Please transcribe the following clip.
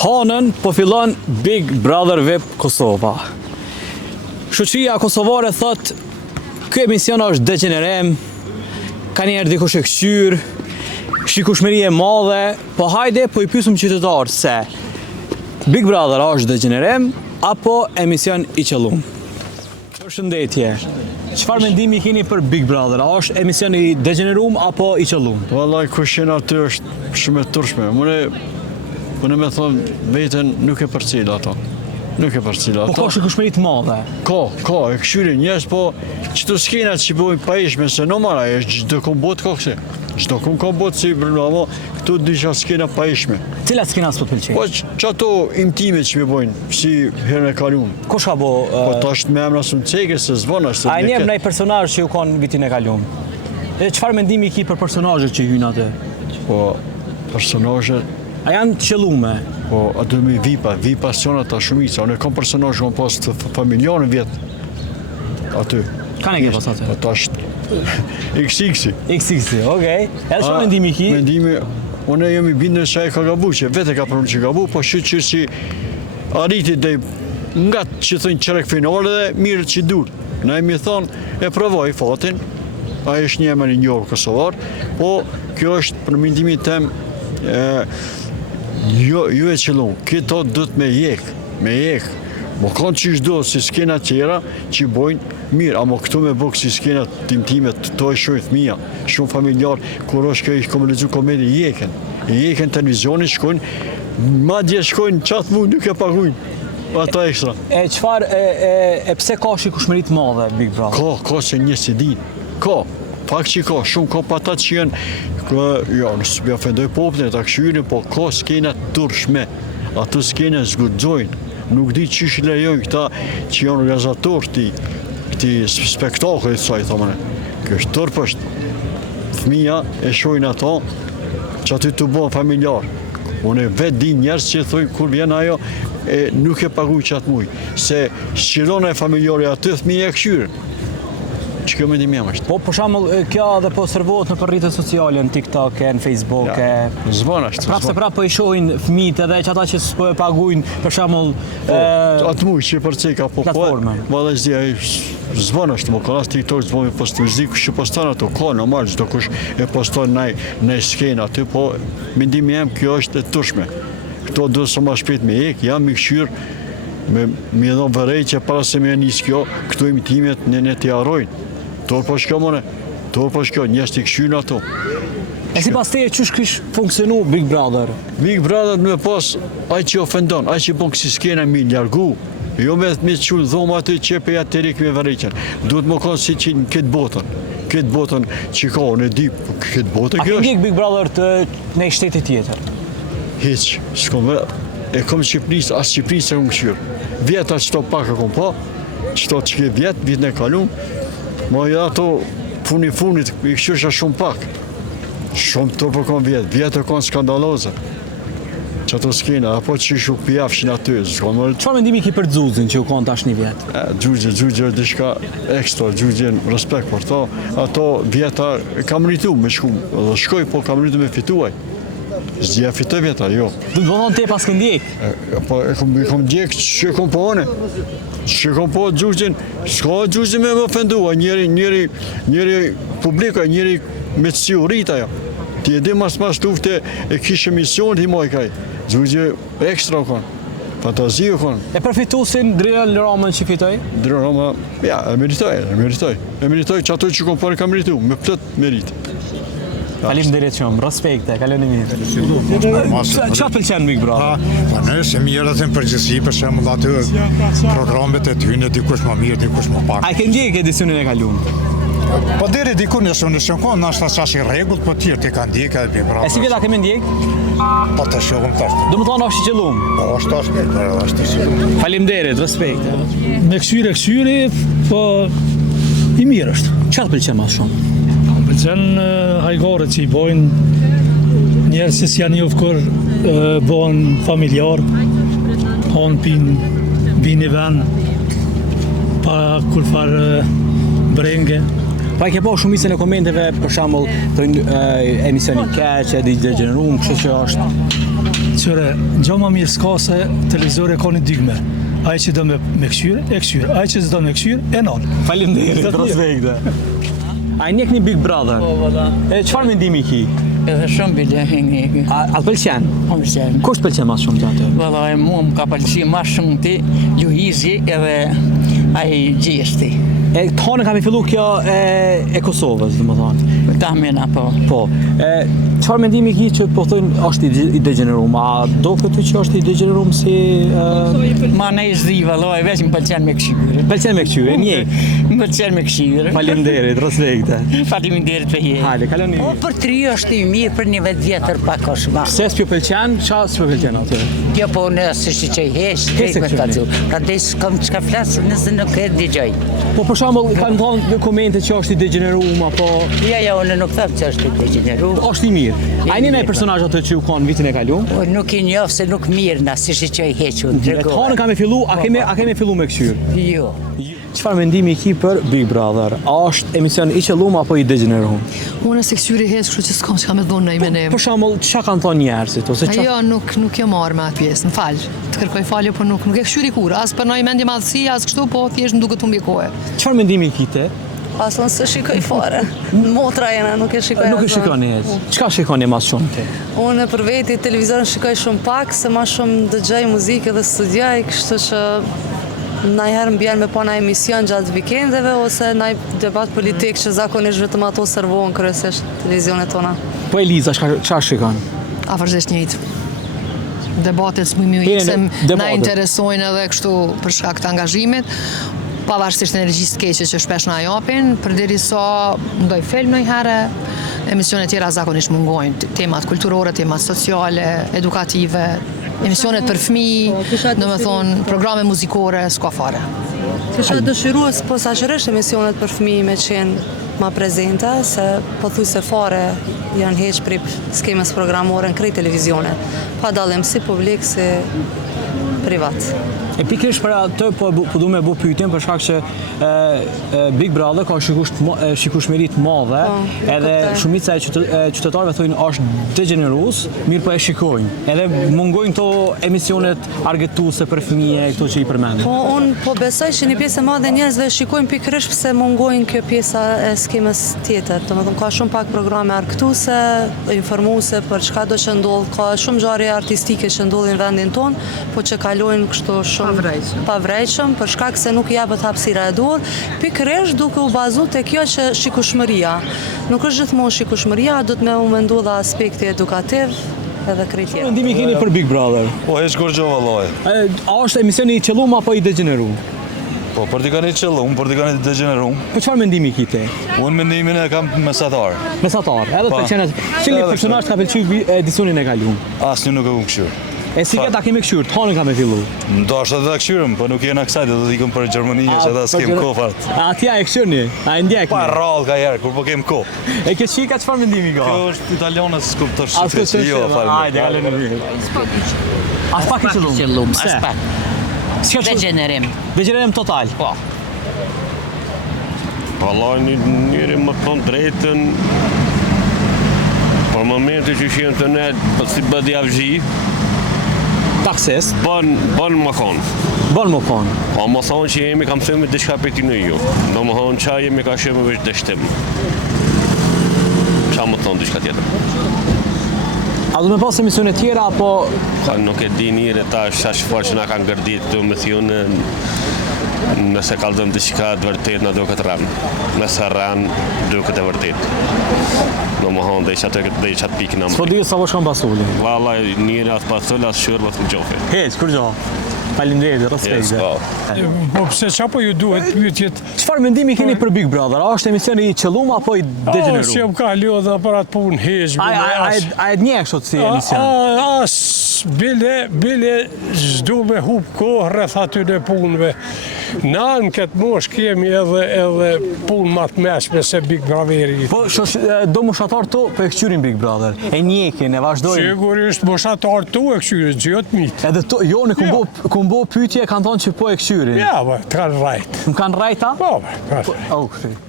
Hanën po fillon Big Brother VIP Kosova. Shoqëria kosovare thot ky emision është degenerem, ka njerë dikush e këshyr, shikueshmëri e madhe, po hajde po i pyesëm qytetarë se Big Brother është degenerem apo emision i qëllum? Përshëndetje. Çfarë mendimi keni për Big Brother? A është emision i degeneruar apo i qëllum? Vallai kushin aty është shumë e turshme. Unë me thonë vetën nuk e përcjell ato. Nuk e përcjell ato. Po ka shikueshmëri të madhe. Ka, e këshyrin njerëz, po çto skenat që bëjnë pajishme se normal është çdo kombot ka kse. Çdo kombot si bravo, këtu disa skena pajishme. Cilat skena s'po të pëlqejnë? Po çato intime që bëjnë, si herën e kaluar. Kush ka bo? Po tash me emra sun cege se zvona se. A e njeh ndaj personazh që u kanë vitin e kaluar? E çfarë mendimi ki për personazhet që hyn atë? Po personazhet A janë të qëllume? po aty me vi pasiona ta shumica. Unë kam personazh që pas të familjarën vjet aty. Kanë ke pas atë? Po tash XX. Okej. Edhe çfarë mendimi ki? Mendimi, unë jam i bindur se ai ka gabu, që vetë ka pranuar që gabu, po shqyr si arriti dhe nga që thënë çerek finale dhe mirë që dur. Na i mi thonë e provoj fatin. Ai është një emër i njohur kosovar, po kjo është për mendimin tim jo e qëllon. Këto duhet me jek. Mo kanë që shdo si skena tjera që bojnë mirë, ama këtu me bëk si skena timtime, to e shojnë fëmija, shumë familjar, kur është kjo i komunizu komedi, jeken televizionin, shkojnë, madje shkojnë qatë mund nuk e pagujnë, ata ekstra. E çfarë e pse ka shikueshmëri të madhe Big Brother? Ka se një si din, pak që ka, shumë ka pa ta që janë, nësë me ofendoj popullin, ta këshyrin, po ka skena turshme, ato skena zgudzojnë, nuk di që shi lejojnë këta që janë organizator këti spektaklit, sa i thomane. Kjo është tërpësht. Fëmija e shojnë ato që aty të bëhen familjar. Unë vetë di njerës që thojnë kur vjen ajo nuk e paguj qatë muj. Se shqirona e familjari aty fëmija e këshyrën. Që kjo mendim jam është. Po për shembull kjo edhe po servohet në rrjetet sociale, në TikTok, në Facebook. Zvan është. Prapë po i shohin fëmijët edhe që ata që s'po e paguajnë, për shembull atë muj që përcej ka po vallë ai zvan është, më ka TikTok zvan post muzikë që poston ato, ka normal çdo kush e poston në skenë aty, po mendimi jam kjo është e turshme. Këto do sa më shpejt me jam i këshyr me dhon vërej që para se me nis kjo, këto imitimet në t'i harrojnë. Torë po shko, njerëz t'i këshyrin ato. E si pas teje qysh kish funksionu Big Brother? Big Brother me pas ai që ofendon, ai që bën kësi skena mi largu, jo me çu dhoma aty çepe ja terik me varriçën. Duhet më konë si që në këtë botën që ka në di këtë botë kjo. A ke Big Brother të në shtete tjetër? Hiç, s'kam e kom Shqipërisë, as Shqipërisë e kom këshyr. Vjeta çto pak e kom pa, çto që vit në kalum, ma ato funit i këshyrsha shumë pak. Shumë të për kom vjetë e kom skandaloze. Që ato skena, apo që ishu pjafshin aty. Çfarë mendimi ki për Xhuxhin që u konë tash një vjetë? Xhuxhi është diçka ekstra, Xhuxhi në respekt për to. Ato vjeta kam rritu me shku, dhe shkoj, po kam rritu me fituaj. Zdia fitoj vjeta, jo. Du të bëndon te pas këndjek? Po e kom djek që kom po one. Që kom po Xhuxhin, s'ka Xhuxhi me më ofendua, njëri publika, njëri me të si u rrita jo. Ti e di mas tufte e kishë mision t'i moj kaj. Xhuxhi ekstra u konë, fantazi u konë. E përfitusin Drill Ramën që fitoj? Drill Rama, ja, e meritoj. E meritoj që ato që kom pare ka meritu, me plët merit. Faleminderit shumë, respekte, kaloni mirë. Çfarë pëlqen Big Brother? Po nëse mirë atë në përgjithësi, për shembull aty programet e tyne dikush më mirë, dikush më pak. A ke ndjek edicionin e kaluar? Po deri diku nëse unë shkon, nështë qash i rregull, po tjerë ti kanë ndjek edhe Big Brother. E si vjeta kemi ndjek? Po të shohim tash. Do më thonë është i qëllum? Po është i qëllum. Faleminderit, respekte. Me këshyri, po i mirë është. Çfarë pëlqen më shumë? Pëlqen hajgarët që i bojnë, njerës që s'janë njofë kur bojnë familjar, hanë pinë një vend, pa kur farë brenge. Pa e ke po shumicën e komenteve, për shembull, thonë emisioni keq, e degeneruar, kështu që është. Qëre, gjo ma mirë s'ka se televizore ka një dygme. Ai që do me këshyre, e këshyre. Ai që s'do me këshyre, e nalë. Faleminderit, respekte. A njeh një Big Brother? Po, valla. E çfarë mendimi ki? Edhe shumë bile hengë. A pëlqen? Po pëlqen. Kush pëlqen më shumë atë? Valla, mua më ka pëlqy më shumë ti Luizi edhe ai Gjeshti. E tonë kam i fillu kjo e Kosovës, domethënë. Ta mena po. Po. Çfarë mendimi ki që po thonë është i degeneruar? A do këtë që është i degeneruar si Ma ne zdi valla, veç më pëlqen me këshyre. pëlqen me këshyre, një. Më pëlqen me këshyre. Faleminderit, respekte. Faleminderit për je. Hajde, kaloni. Po për 3 është i mirë, për një vetë vjetër pak është ma. Se s'ju pëlqen, çfarë s'ju pëlqen aty? Kjo po nëse që i heq, Kese tek me këshyre. tacu. Prandaj s'kam çka flas nëse nuk e dëgjoj. Po për shembull kanë thonë në komente që është i degeneruar apo Ja, unë nuk them që është i degeneruar. është i mirë. A një ndaj personazh atë që u kanë vitin e kaluar? Po nuk i njoh se nuk mirë na si që i hequn E tonë kam e fillu, a kemi fillu me këshyr? Jo. Çfarë mendimi ki për Big Brother? A është emision i qelluar apo i degeneruar? Unë se këshyri hes, kështu që s'kam çka me thonë në imenim. Për shembull, çka kanë thonë njerëzit ose çfarë? Jo, nuk jam marrë me atë pjesë, më fal. Të kërkoj falje, po nuk e këshyri kur, as për ndonjë mendje madhësi, as kështu, po thjesht më duket humbje kohe. Çfarë mendimi ki ti? Asë nësë shikoj fare. Motra jena, nuk e shikoj. Nuk e shikoni e. Çka shikoni më shumë ti? Unë për veti televizorin shikoj shumë pak, se ma shumë dëgjoj muzikë dhe studioj, kështu që najherë mbjen me pa na emision gjatë vikendeve, ose na debat politik që zakonisht vetëm ato servohen kryesisht televizionet tona. Po Eliza, çka shikon? Afërsisht njëjtë. Debatet s'mujmë ju se na debatet. interesojnë edhe kështu për shkak të angazhimit. Pavarësisht energjisë të keqe që shpesh na japin, përderisa ndoj film ndonjëherë, emisione tjera zakonisht mungojnë, temat kulturore, temat sociale, edukative, emisionet për fëmijë, domethënë programe muzikore, s'ka fare. Kisha dëshiruar posaçërisht emisionet për fëmijë me qenë ma prezente, se pothuajse fare janë heq prej skemës programore në krejt televizione, pa dallim si publik si privat. E pikërisht për atë po du me bu pyetjen për shkak që Big Brother ka shikueshmëri të madhe, edhe shumica e qytetarëve thonë është degenerues, mirë po e shikojnë. Edhe mungojnë këto emisionet argëtuese për fëmijë, këto që i përmendën. Po, unë po besoj që një pjesë e madhe njerëzve shikojnë pikërisht pse mungojnë kjo pjesa e skemës tjetër. Domethënë ka shumë pak programe argëtuese, informuese për çka do që ndodh, ka shumë ngjarje artistike që ndodhin në vendin tonë, po që kalojnë kështu shumë pavrejshëm për shkak se nuk japet hapësira e duhur, pikërisht duke u bazuar te kjo që shikueshmëria. Nuk është gjithmonë shikueshmëria, do të më u mendu dha aspekti edukativ edhe krejt tjerë. Mendimi keni për Big Brother? Po heq kur gjo vallaj. A është emisioni i qelluar apo i degeneruar? Po për t'i kanë i qëllum, për t'i kanë i degenerum. Po çfarë mendimi ki ti? Unë mendimin e kam mesatar. Mesatar, edhe Pa. pëlqen cili Edhe personazh ka pëlqyer edicionin e kaluar? Asnjë nuk e kam këshyr. E si ta kemi këshyr, tonë kam e fillu. Ndoshta do ta këshyrëm, po nuk jena kësaj, do të ikëm për Gjermani që ata s'kem kohë fart. A ti e këshyrni? A e ndjek? Pa rrallë ka herë, kur po kem kohë. E ke shika çfarë mendimi ka? Kjo është italianës kuptor A s'ka shifës. Jo, falem. Hajde, kalojmë mirë. As pak i qellum. Qëllum, Se? as pak. S'ka çfarë? Degenerim. Degenerim total. Po. Vallaj, njëri më thonë drejtën, për momente që shenë të ne, si bëdi avgji, Takses. bën më thonë. Bon më konë. Po më thonë që jemi kam thëmë diçka për ti në ju. Do më thonë qa jemi ka shemë veç dështim. Qa më thonë diçka tjetër. A do me pas emisione tjera apo Ka nuk e di njëre ta shash farë që na kanë gërdit të më thjonë, nëse kaldëm diçka të vërtet në duket ranë. Nëse ranë duket e vërtet. Do më thonë dhe isha të pikë në po më. di sa vosh kanë pasuli? Vallaj, njëri atë pasull, atë shurë, atë në gjofe. Heç, kur gjo. Faleminderit, respekte. Po pse çapo ju duhet pyetjet? Çfarë mendimi keni për Big Brother? A është emisioni i qelluar apo i Si degeneruar? më ka lodha për atë punë heq. A e dnjeh kështu si emision? As bile s'du me hub kohë rreth atyre punëve. Na në këtë mosh kemi edhe punë më të mëshme se Big Brotheri. Po do moshatar to po e kqyrin Big Brother. E njekin, e vazhdojnë. Sigurisht moshatar tu e këshyre gjët mitë. Edhe to, jo në kumbo pyetje kanë thonë që po e kqyrin. Ja, të kanë rajt. Më kanë rajta? Po, kanë rajt. Oh,